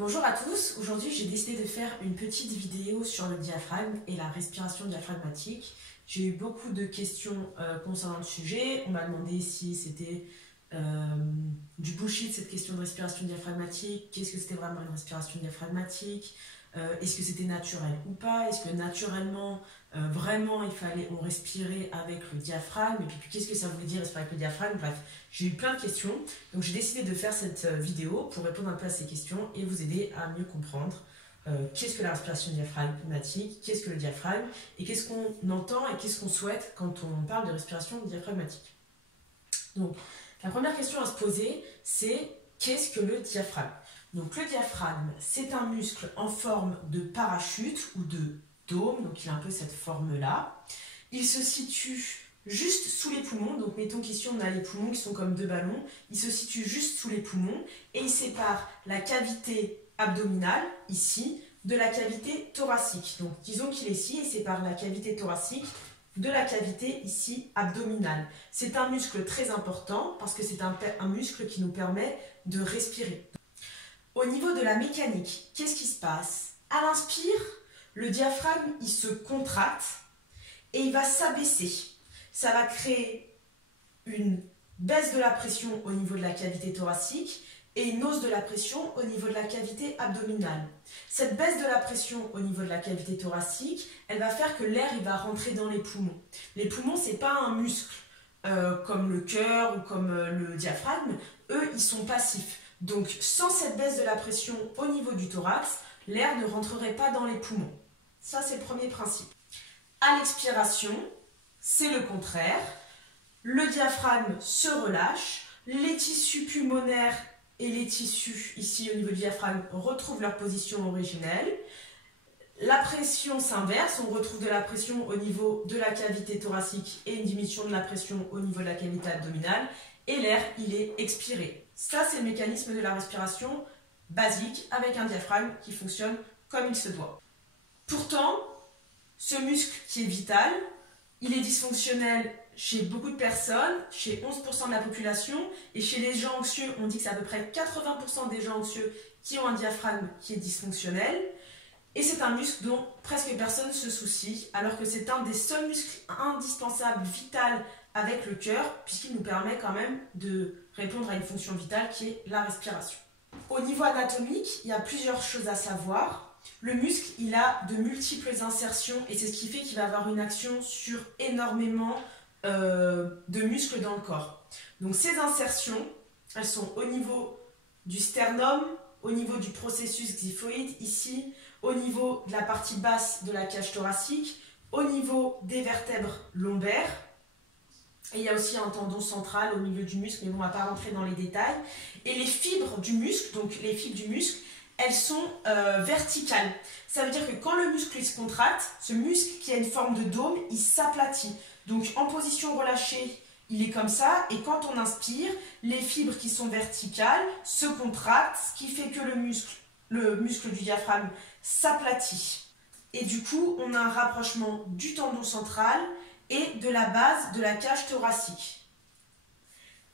Bonjour à tous, aujourd'hui j'ai décidé de faire une petite vidéo sur le diaphragme et la respiration diaphragmatique. J'ai eu beaucoup de questions concernant le sujet, on m'a demandé si c'était du bullshit cette question de respiration diaphragmatique, qu'est-ce que c'était vraiment une respiration diaphragmatique, est-ce que c'était naturel ou pas, est-ce que naturellement vraiment on respirait avec le diaphragme, et puis qu'est-ce que ça voulait dire respirer avec le diaphragme. Bref, j'ai eu plein de questions, donc j'ai décidé de faire cette vidéo pour répondre un peu à ces questions et vous aider à mieux comprendre qu'est-ce que la respiration diaphragmatique, qu'est-ce que le diaphragme, et qu'est-ce qu'on entend et qu'est-ce qu'on souhaite quand on parle de respiration diaphragmatique. Donc, la première question à se poser, c'est qu'est-ce que le diaphragme? Donc le diaphragme, c'est un muscle en forme de parachute ou de dôme, donc il a un peu cette forme-là. Il se situe juste sous les poumons, donc mettons qu'ici on a les poumons qui sont comme deux ballons, il se situe juste sous les poumons et il sépare la cavité abdominale, ici, de la cavité thoracique. Donc disons qu'il est ici et sépare la cavité thoracique de la cavité ici abdominale. C'est un muscle très important parce que c'est un muscle qui nous permet de respirer. Au niveau de la mécanique, qu'est-ce qui se passe? À l'inspire, le diaphragme il se contracte et il va s'abaisser. Ça va créer une baisse de la pression au niveau de la cavité thoracique et une hausse de la pression au niveau de la cavité abdominale. Cette baisse de la pression au niveau de la cavité thoracique, elle va faire que l'air il va rentrer dans les poumons. Les poumons, ce n'est pas un muscle comme le cœur ou comme le diaphragme. Eux, ils sont passifs. Donc, sans cette baisse de la pression au niveau du thorax, l'air ne rentrerait pas dans les poumons. Ça, c'est le premier principe. À l'expiration, c'est le contraire. Le diaphragme se relâche, les tissus pulmonaires et les tissus ici au niveau du diaphragme retrouvent leur position originelle. La pression s'inverse, on retrouve de la pression au niveau de la cavité thoracique et une diminution de la pression au niveau de la cavité abdominale. Et l'air, il est expiré. Ça, c'est le mécanisme de la respiration basique avec un diaphragme qui fonctionne comme il se doit. Pourtant, ce muscle qui est vital, il est dysfonctionnel chez beaucoup de personnes, chez 11% de la population, et chez les gens anxieux, on dit que c'est à peu près 80% des gens anxieux qui ont un diaphragme qui est dysfonctionnel, et c'est un muscle dont presque personne ne se soucie, alors que c'est un des seuls muscles indispensables, vital avec le cœur, puisqu'il nous permet quand même de répondre à une fonction vitale qui est la respiration. Au niveau anatomique, il y a plusieurs choses à savoir. Le muscle, il a de multiples insertions et c'est ce qui fait qu'il va avoir une action sur énormément de muscles dans le corps. Donc ces insertions, elles sont au niveau du sternum, au niveau du processus xiphoïde ici, au niveau de la partie basse de la cage thoracique, au niveau des vertèbres lombaires. Et il y a aussi un tendon central au milieu du muscle, mais bon, on ne va pas rentrer dans les détails. Et les fibres du muscle, donc les fibres du muscle, elles sont verticales. Ça veut dire que quand le muscle il se contracte, ce muscle qui a une forme de dôme, il s'aplatit. Donc en position relâchée, il est comme ça. Et quand on inspire, les fibres qui sont verticales se contractent, ce qui fait que le muscle du diaphragme s'aplatit. Et du coup, on a un rapprochement du tendon central et de la base de la cage thoracique.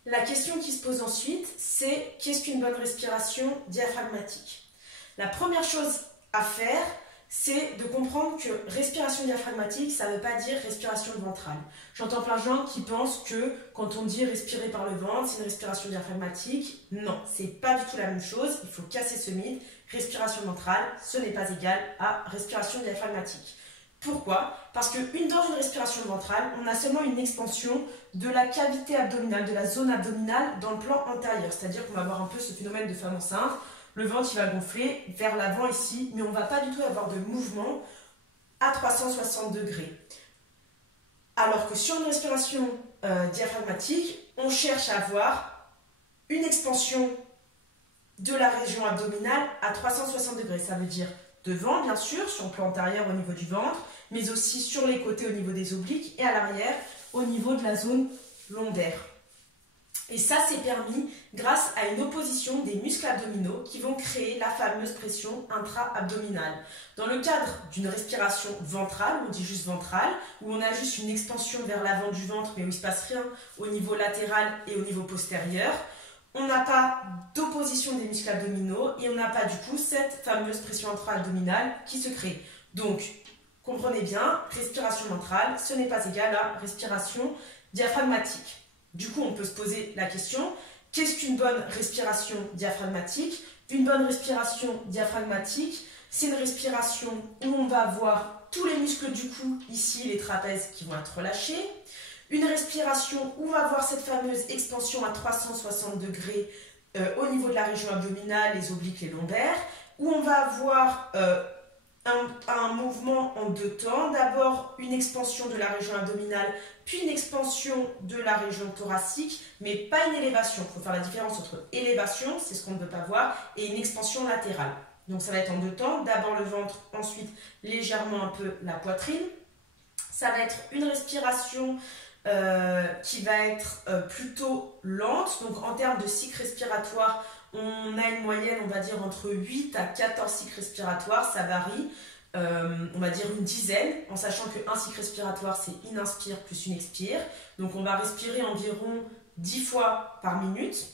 La question qui se pose ensuite, c'est qu'est-ce qu'une bonne respiration diaphragmatique? La première chose à faire, c'est de comprendre que respiration diaphragmatique, ça ne veut pas dire respiration ventrale. J'entends plein de gens qui pensent que quand on dit respirer par le ventre, c'est une respiration diaphragmatique. Non, c'est pas du tout la même chose. Il faut casser ce mythe. Respiration ventrale, ce n'est pas égal à respiration diaphragmatique. Pourquoi? Parce que dans une respiration ventrale, on a seulement une expansion de la cavité abdominale, de la zone abdominale dans le plan antérieur. C'est-à-dire qu'on va avoir un peu ce phénomène de femme enceinte. Le ventre il va gonfler vers l'avant ici, mais on ne va pas du tout avoir de mouvement à 360 degrés. Alors que sur une respiration diaphragmatique, on cherche à avoir une expansion de la région abdominale à 360 degrés. Ça veut dire devant, bien sûr, sur le plan antérieur au niveau du ventre, mais aussi sur les côtés au niveau des obliques et à l'arrière au niveau de la zone lombaire. Et ça, c'est permis grâce à une opposition des muscles abdominaux qui vont créer la fameuse pression intra-abdominale. Dans le cadre d'une respiration ventrale, on dit juste ventrale, où on a juste une expansion vers l'avant du ventre, mais où il ne se passe rien au niveau latéral et au niveau postérieur, on n'a pas d'opposition des muscles abdominaux et on n'a pas du coup cette fameuse pression intra-abdominale qui se crée. Donc, comprenez bien, respiration ventrale, ce n'est pas égal à respiration diaphragmatique. Du coup, on peut se poser la question, qu'est-ce qu'une bonne respiration diaphragmatique? Une bonne respiration diaphragmatique, c'est une respiration où on va avoir tous les muscles du cou, ici les trapèzes qui vont être relâchés. Une respiration où on va avoir cette fameuse expansion à 360 degrés au niveau de la région abdominale, les obliques, les lombaires, où on va avoir un mouvement en deux temps. D'abord une expansion de la région abdominale, puis une expansion de la région thoracique, mais pas une élévation. Il faut faire la différence entre élévation, c'est ce qu'on ne peut pas voir, et une expansion latérale. Donc ça va être en deux temps. D'abord le ventre, ensuite légèrement un peu la poitrine. Ça va être une respiration qui va être plutôt lente. Donc en termes de cycle respiratoire, on a une moyenne, on va dire, entre 8 à 14 cycles respiratoires. Ça varie, on va dire une dizaine, en sachant qu'un cycle respiratoire, c'est une inspire plus une expire. Donc on va respirer environ 10 fois par minute.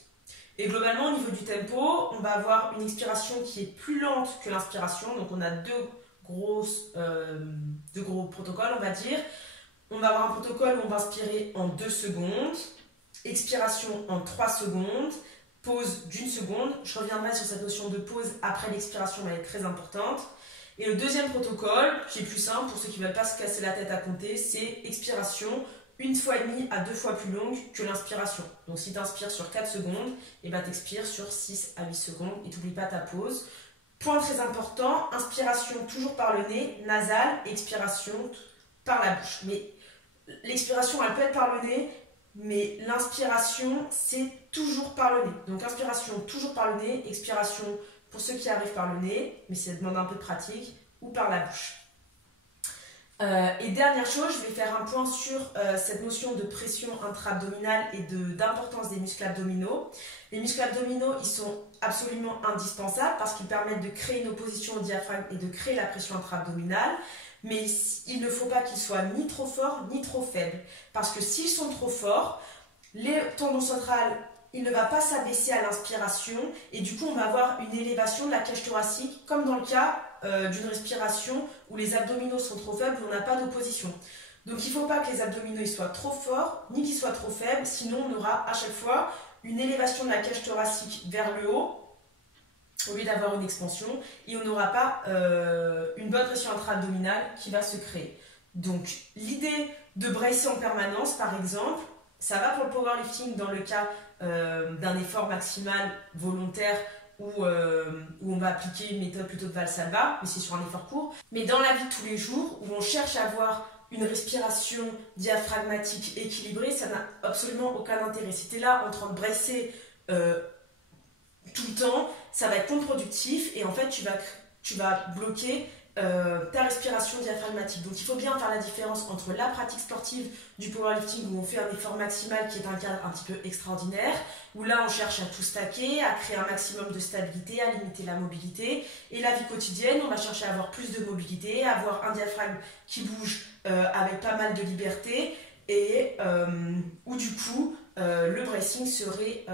Et globalement, au niveau du tempo, on va avoir une expiration qui est plus lente que l'inspiration. Donc on a deux gros protocoles, on va dire. On va avoir un protocole où on va inspirer en 2 secondes, expiration en 3 secondes, pause d'1 seconde. Je reviendrai sur cette notion de pause après l'expiration, elle est très importante. Et le deuxième protocole, qui est plus simple pour ceux qui ne veulent pas se casser la tête à compter, c'est expiration 1,5 fois à 2 fois plus longue que l'inspiration. Donc si tu inspires sur 4 secondes, et ben tu expires sur 6 à 8 secondes et tu n'oublies pas ta pause. Point très important, inspiration toujours par le nez, nasal, expiration par la bouche. Mais l'expiration, elle peut être par le nez, mais l'inspiration, c'est toujours par le nez. Donc inspiration, toujours par le nez, expiration pour ceux qui arrivent par le nez, mais ça demande un peu de pratique, ou par la bouche. Et dernière chose, je vais faire un point sur cette notion de pression intra-abdominale et d'importance des muscles abdominaux. Les muscles abdominaux, ils sont absolument indispensables parce qu'ils permettent de créer une opposition au diaphragme et de créer la pression intra-abdominale. Mais il ne faut pas qu'ils soient ni trop forts ni trop faibles. Parce que s'ils sont trop forts, les tendons centrales, il ne va pas s'abaisser à l'inspiration et du coup on va avoir une élévation de la cage thoracique comme dans le cas d'une respiration où les abdominaux sont trop faibles, où on n'a pas d'opposition. Donc il ne faut pas que les abdominaux soient trop forts ni qu'ils soient trop faibles, sinon on aura à chaque fois une élévation de la cage thoracique vers le haut au lieu d'avoir une expansion, et on n'aura pas une bonne pression intra-abdominale qui va se créer. Donc l'idée de bracer en permanence, par exemple, ça va pour le powerlifting dans le cas d'un effort maximal volontaire où on va appliquer une méthode plutôt de Valsalva, mais c'est sur un effort court. Mais dans la vie de tous les jours, où on cherche à avoir une respiration diaphragmatique équilibrée, ça n'a absolument aucun intérêt. Si tu es là en train de bracer tout le temps, ça va être contre-productif et en fait tu vas bloquer ta respiration diaphragmatique. Donc il faut bien faire la différence entre la pratique sportive du powerlifting où on fait un effort maximal qui est un cadre un petit peu extraordinaire, où là on cherche à tout stacker, à créer un maximum de stabilité, à limiter la mobilité, et la vie quotidienne on va chercher à avoir plus de mobilité, à avoir un diaphragme qui bouge avec pas mal de liberté et où du coup le bracing serait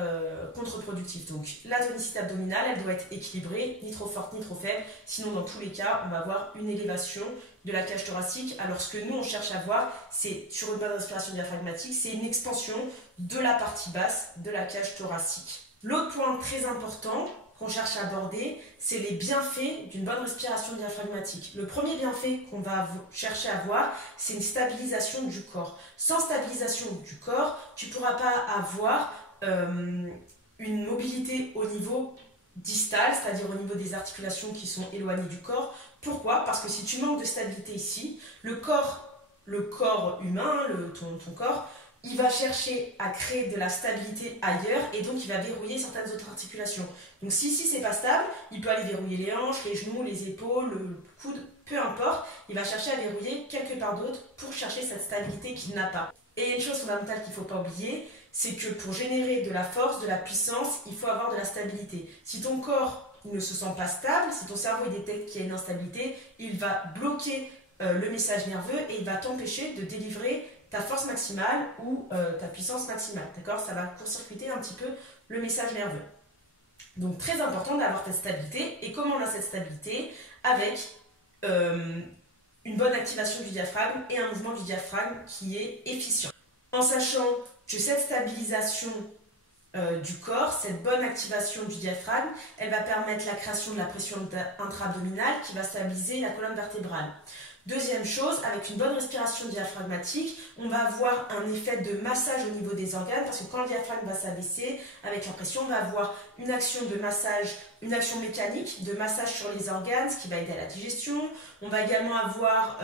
contre-productif. Donc la tonicité abdominale, elle doit être équilibrée, ni trop forte ni trop faible, sinon dans tous les cas on va avoir une élévation de la cage thoracique. Alors ce que nous on cherche à voir, c'est sur une bonne respiration diaphragmatique, c'est une expansion de la partie basse de la cage thoracique. L'autre point très important qu'on cherche à aborder, c'est les bienfaits d'une bonne respiration diaphragmatique. Le premier bienfait qu'on va chercher à voir, c'est une stabilisation du corps. Sans stabilisation du corps, tu ne pourras pas avoir une mobilité au niveau distal, c'est-à-dire au niveau des articulations qui sont éloignées du corps. Pourquoi? Parce que si tu manques de stabilité ici, le corps humain, ton corps, il va chercher à créer de la stabilité ailleurs et donc il va verrouiller certaines autres articulations. Donc si ici c'est pas stable, il peut aller verrouiller les hanches, les genoux, les épaules, le coude, peu importe. Il va chercher à verrouiller quelque part d'autre pour chercher cette stabilité qu'il n'a pas. Et il y a une chose fondamentale qu'il ne faut pas oublier, c'est que pour générer de la force, de la puissance, il faut avoir de la stabilité. Si ton corps ne se sent pas stable, si ton cerveau détecte qu'il y a une instabilité, il va bloquer le message nerveux et il va t'empêcher de délivrer ta force maximale ou ta puissance maximale, d'accord? Ça va court-circuiter un petit peu le message nerveux. Donc très important d'avoir cette stabilité. Et comment on a cette stabilité? Avec une bonne activation du diaphragme et un mouvement du diaphragme qui est efficient. En sachant que cette stabilisation du corps, cette bonne activation du diaphragme, elle va permettre la création de la pression intra-abdominale qui va stabiliser la colonne vertébrale. Deuxième chose, avec une bonne respiration diaphragmatique, on va avoir un effet de massage au niveau des organes parce que quand le diaphragme va s'abaisser, avec la pression, on va avoir une action de massage, une action mécanique de massage sur les organes, ce qui va aider à la digestion. On va également avoir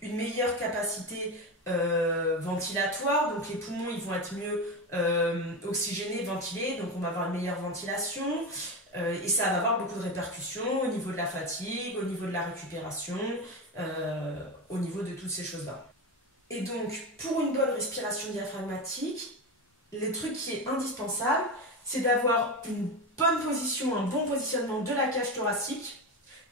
une meilleure capacité ventilatoire, donc les poumons ils vont être mieux oxygénés, ventilés, donc on va avoir une meilleure ventilation et ça va avoir beaucoup de répercussions au niveau de la fatigue, au niveau de la récupération, au niveau de toutes ces choses-là. Et donc, pour une bonne respiration diaphragmatique, le truc qui est indispensable, c'est d'avoir une bonne position, un bon positionnement de la cage thoracique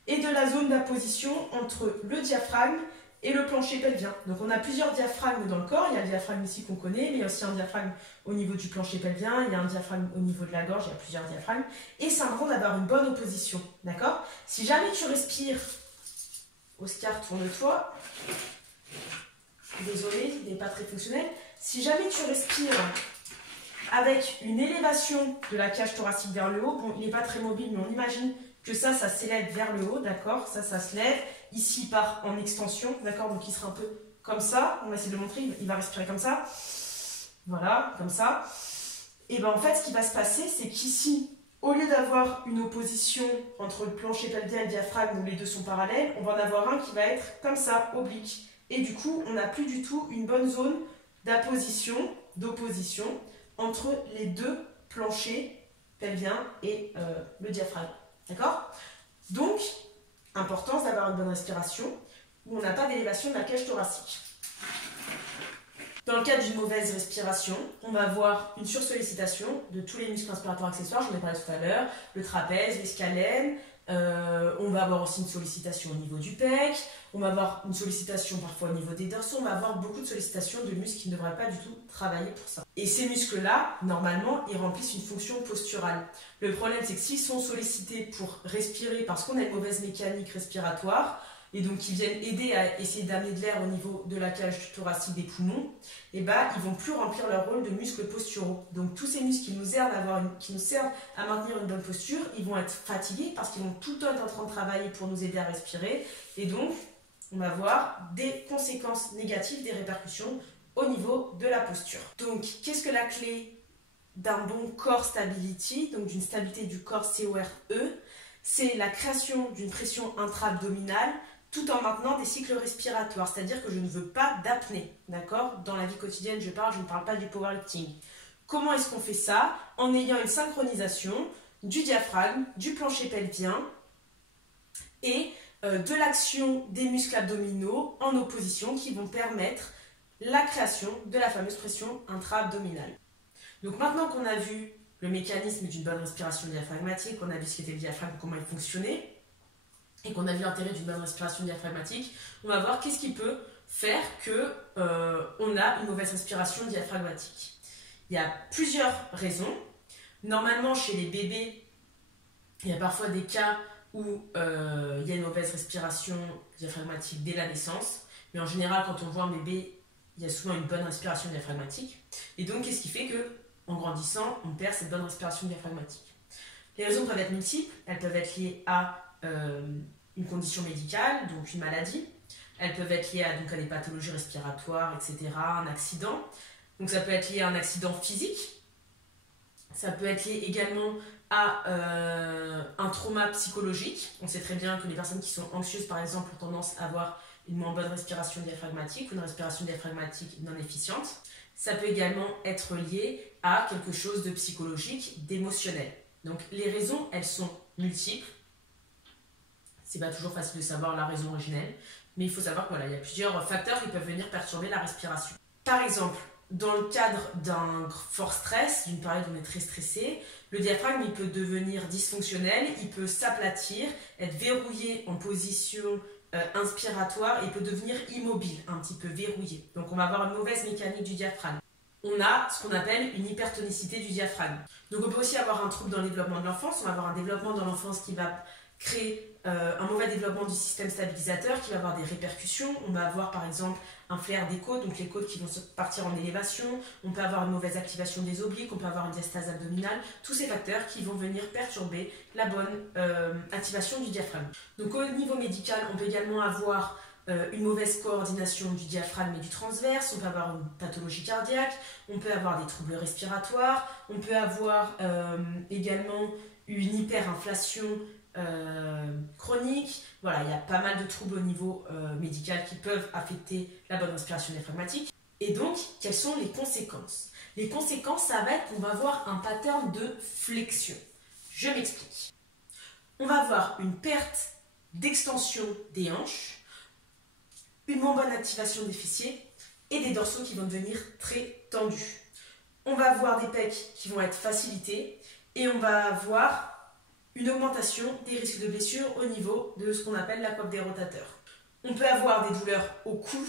et de la zone d'apposition entre le diaphragme et le plancher pelvien. Donc on a plusieurs diaphragmes dans le corps, il y a le diaphragme ici qu'on connaît, mais il y a aussi un diaphragme au niveau du plancher pelvien, il y a un diaphragme au niveau de la gorge, il y a plusieurs diaphragmes, et c'est important d'avoir une bonne opposition, d'accord? Si jamais tu respires, Oscar, tourne-toi, désolé, il n'est pas très fonctionnel, si jamais tu respires avec une élévation de la cage thoracique vers le haut, bon, il n'est pas très mobile, mais on imagine que ça s'élève vers le haut, d'accord? Ça se lève. Ici, il part en extension, d'accord? Donc, il sera un peu comme ça. On va essayer de le montrer. Il va respirer comme ça. Voilà, comme ça. Et bien, en fait, ce qui va se passer, c'est qu'ici, au lieu d'avoir une opposition entre le plancher pelvien et le diaphragme où les deux sont parallèles, on va en avoir un qui va être comme ça, oblique. Et du coup, on n'a plus du tout une bonne zone d'opposition entre les deux planchers pelviens et le diaphragme. D'accord? Donc, importance d'avoir une bonne respiration où on n'a pas d'élévation de la cage thoracique. Dans le cas d'une mauvaise respiration, on va avoir une sursollicitation de tous les muscles inspiratoires accessoires, j'en ai parlé tout à l'heure, le trapèze, l'escalène, on va avoir aussi une sollicitation au niveau du pec, on va avoir une sollicitation parfois au niveau des dorsaux, on va avoir beaucoup de sollicitations de muscles qui ne devraient pas du tout travailler pour ça. Et ces muscles-là, normalement, ils remplissent une fonction posturale. Le problème, c'est que s'ils sont sollicités pour respirer parce qu'on a une mauvaise mécanique respiratoire, et donc qui viennent aider à essayer d'amener de l'air au niveau de la cage thoracique des poumons, et bah, ils vont plus remplir leur rôle de muscles posturaux. Donc tous ces muscles qui nous servent à maintenir une bonne posture, ils vont être fatigués parce qu'ils vont tout le temps être en train de travailler pour nous aider à respirer, et donc on va avoir des conséquences négatives, des répercussions au niveau de la posture. Donc qu'est-ce que la clé d'un bon core stability, donc d'une stabilité du corps CORE? C'est la création d'une pression intra-abdominale tout en maintenant des cycles respiratoires, c'est-à-dire que je ne veux pas d'apnée, d'accord? Dans la vie quotidienne, je ne parle pas du powerlifting. Comment est-ce qu'on fait ça? En ayant une synchronisation du diaphragme, du plancher pelvien et de l'action des muscles abdominaux en opposition qui vont permettre la création de la fameuse pression intra-abdominale. Donc maintenant qu'on a vu le mécanisme d'une bonne respiration diaphragmatique, qu'on a vu ce qu'était le diaphragme, comment il fonctionnait, et qu'on a vu l'intérêt d'une bonne respiration diaphragmatique, on va voir qu'est-ce qui peut faire qu'on a une mauvaise respiration diaphragmatique. Il y a plusieurs raisons. Normalement, chez les bébés, il y a parfois des cas où il y a une mauvaise respiration diaphragmatique dès la naissance, mais en général, quand on voit un bébé, il y a souvent une bonne respiration diaphragmatique. Et donc, qu'est-ce qui fait que en grandissant, on perd cette bonne respiration diaphragmatique? Les raisons peuvent être multiples. Elles peuvent être liées à une condition médicale, donc une maladie. Elles peuvent être liées à des pathologies respiratoires, etc., un accident. Donc ça peut être lié à un accident physique. Ça peut être lié également à un trauma psychologique. On sait très bien que les personnes qui sont anxieuses, par exemple, ont tendance à avoir une moins bonne respiration diaphragmatique ou une respiration diaphragmatique non efficiente. Ça peut également être lié à quelque chose de psychologique, d'émotionnel. Donc les raisons, elles sont multiples. C'est pas toujours facile de savoir la raison originelle, mais il faut savoir qu'il y a plusieurs facteurs qui peuvent venir perturber la respiration. Par exemple, dans le cadre d'un fort stress, d'une période où on est très stressé, le diaphragme il peut devenir dysfonctionnel, il peut s'aplatir, être verrouillé en position inspiratoire et peut devenir immobile, un petit peu verrouillé. Donc on va avoir une mauvaise mécanique du diaphragme. on a ce qu'on appelle une hypertonicité du diaphragme. Donc on peut aussi avoir un trouble dans le développement de l'enfance, on va avoir un développement dans l'enfance qui va créer un mauvais développement du système stabilisateur qui va avoir des répercussions. On va avoir par exemple un flair des côtes, donc les côtes qui vont partir en élévation, on peut avoir une mauvaise activation des obliques, on peut avoir une diastase abdominale, tous ces facteurs qui vont venir perturber la bonne activation du diaphragme. Donc au niveau médical, on peut également avoir une mauvaise coordination du diaphragme et du transverse, on peut avoir une pathologie cardiaque, on peut avoir des troubles respiratoires, on peut avoir également une hyperinflation chronique. Voilà, il y a pas mal de troubles au niveau médical qui peuvent affecter la bonne respiration diaphragmatique. Et donc, quelles sont les conséquences? Les conséquences, ça va être qu'on va avoir un pattern de flexion. Je m'explique. On va avoir une perte d'extension des hanches, une moins bonne activation des fessiers et des dorsaux qui vont devenir très tendus. On va avoir des pecs qui vont être facilités et on va avoir une augmentation des risques de blessures au niveau de ce qu'on appelle la coque des rotateurs. On peut avoir des douleurs au cou,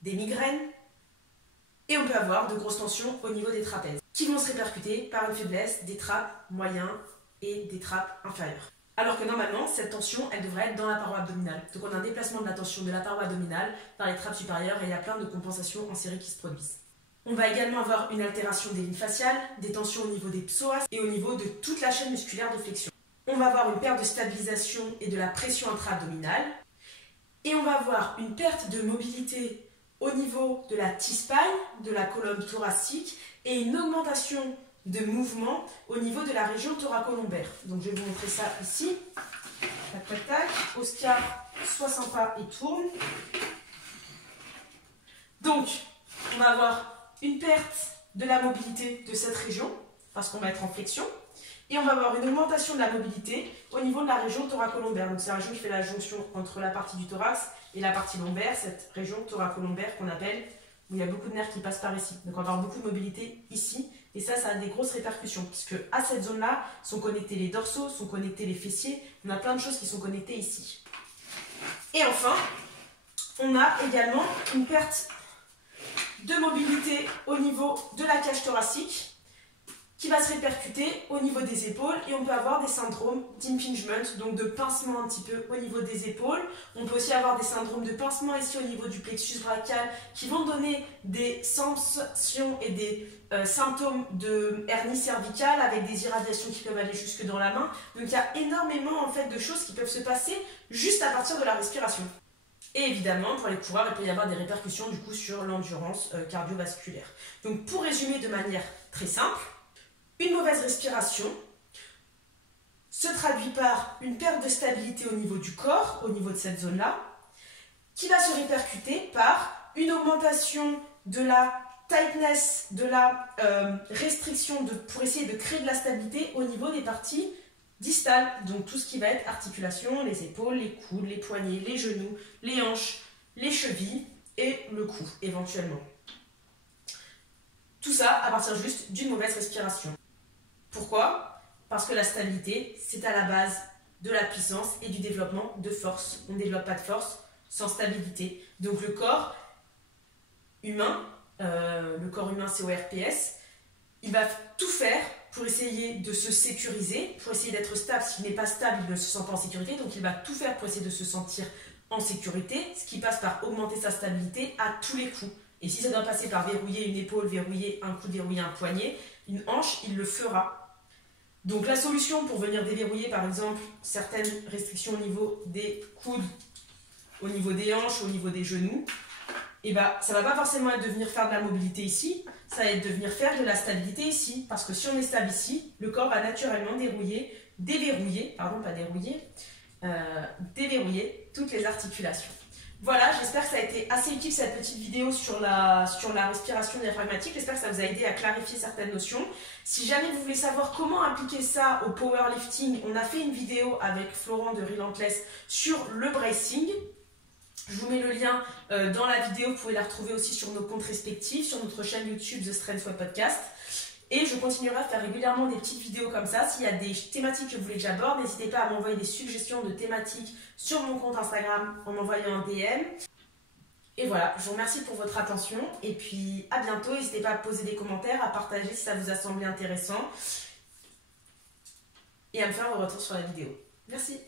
des migraines, et on peut avoir de grosses tensions au niveau des trapèzes, qui vont se répercuter par une faiblesse des trappes moyens et des trappes inférieures. Alors que normalement, cette tension, elle devrait être dans la paroi abdominale. Donc on a un déplacement de la tension de la paroi abdominale vers les trappes supérieures et il y a plein de compensations en série qui se produisent. On va également avoir une altération des lignes faciales, des tensions au niveau des psoas et au niveau de toute la chaîne musculaire de flexion. On va avoir une perte de stabilisation et de la pression intra-abdominale. Et on va avoir une perte de mobilité au niveau de la T-spine, de la colonne thoracique, et une augmentation de mouvement au niveau de la région thoracolombaire. Donc je vais vous montrer ça ici. Tac, tac, tac. Oscar, sois sympa et tourne. Donc, on va avoir une perte de la mobilité de cette région, parce qu'on va être en flexion. Et on va avoir une augmentation de la mobilité au niveau de la région thoracolombaire. Donc c'est la région qui fait la jonction entre la partie du thorax et la partie lombaire, cette région thoracolombaire qu'on appelle, où il y a beaucoup de nerfs qui passent par ici. Donc on va avoir beaucoup de mobilité ici. Et ça a des grosses répercussions, puisque à cette zone-là sont connectés les dorsaux, sont connectés les fessiers. On a plein de choses qui sont connectées ici. Et enfin, on a également une perte de mobilité au niveau de la cage thoracique, qui va se répercuter au niveau des épaules et on peut avoir des syndromes d'impingement, donc de pincement un petit peu au niveau des épaules. On peut aussi avoir des syndromes de pincement ici au niveau du plexus brachial qui vont donner des sensations et des symptômes de hernie cervicale avec des irradiations qui peuvent aller jusque dans la main. Donc il y a énormément en fait de choses qui peuvent se passer juste à partir de la respiration. Et évidemment, pour les coureurs, il peut y avoir des répercussions du coup sur l'endurance cardiovasculaire. Donc pour résumer de manière très simple, une mauvaise respiration se traduit par une perte de stabilité au niveau du corps, au niveau de cette zone-là, qui va se répercuter par une augmentation de la tightness, de la restriction pour essayer de créer de la stabilité au niveau des parties distales. Donc tout ce qui va être articulation, les épaules, les coudes, les poignets, les genoux, les hanches, les chevilles et le cou éventuellement. Tout ça à partir juste d'une mauvaise respiration. Pourquoi? Parce que la stabilité, c'est à la base de la puissance et du développement de force. On ne développe pas de force sans stabilité. Donc le corps humain, c'est ORPS, il va tout faire pour essayer de se sécuriser, pour essayer d'être stable. S'il n'est pas stable, il ne se sent pas en sécurité, donc il va tout faire pour essayer de se sentir en sécurité, ce qui passe par augmenter sa stabilité à tous les coups. Et si ça doit passer par verrouiller une épaule, verrouiller un coude, verrouiller un poignet, une hanche, il le fera. Donc la solution pour venir déverrouiller par exemple certaines restrictions au niveau des coudes, au niveau des hanches, au niveau des genoux, et ça va pas forcément être de venir faire de la mobilité ici, ça va être de venir faire de la stabilité ici, parce que si on est stable ici, le corps va naturellement déverrouiller toutes les articulations. Voilà, j'espère que ça a été assez utile cette petite vidéo sur la respiration diaphragmatique. J'espère que ça vous a aidé à clarifier certaines notions. Si jamais vous voulez savoir comment appliquer ça au powerlifting, on a fait une vidéo avec Florent de Relentless sur le bracing. Je vous mets le lien dans la vidéo, vous pouvez la retrouver aussi sur nos comptes respectifs, sur notre chaîne YouTube The Strength Web Podcast. Et je continuerai à faire régulièrement des petites vidéos comme ça. S'il y a des thématiques que vous voulez que j'aborde, n'hésitez pas à m'envoyer des suggestions de thématiques sur mon compte Instagram en m'envoyant un DM. Et voilà, je vous remercie pour votre attention et puis à bientôt. N'hésitez pas à poser des commentaires, à partager si ça vous a semblé intéressant et à me faire vos retours sur la vidéo. Merci.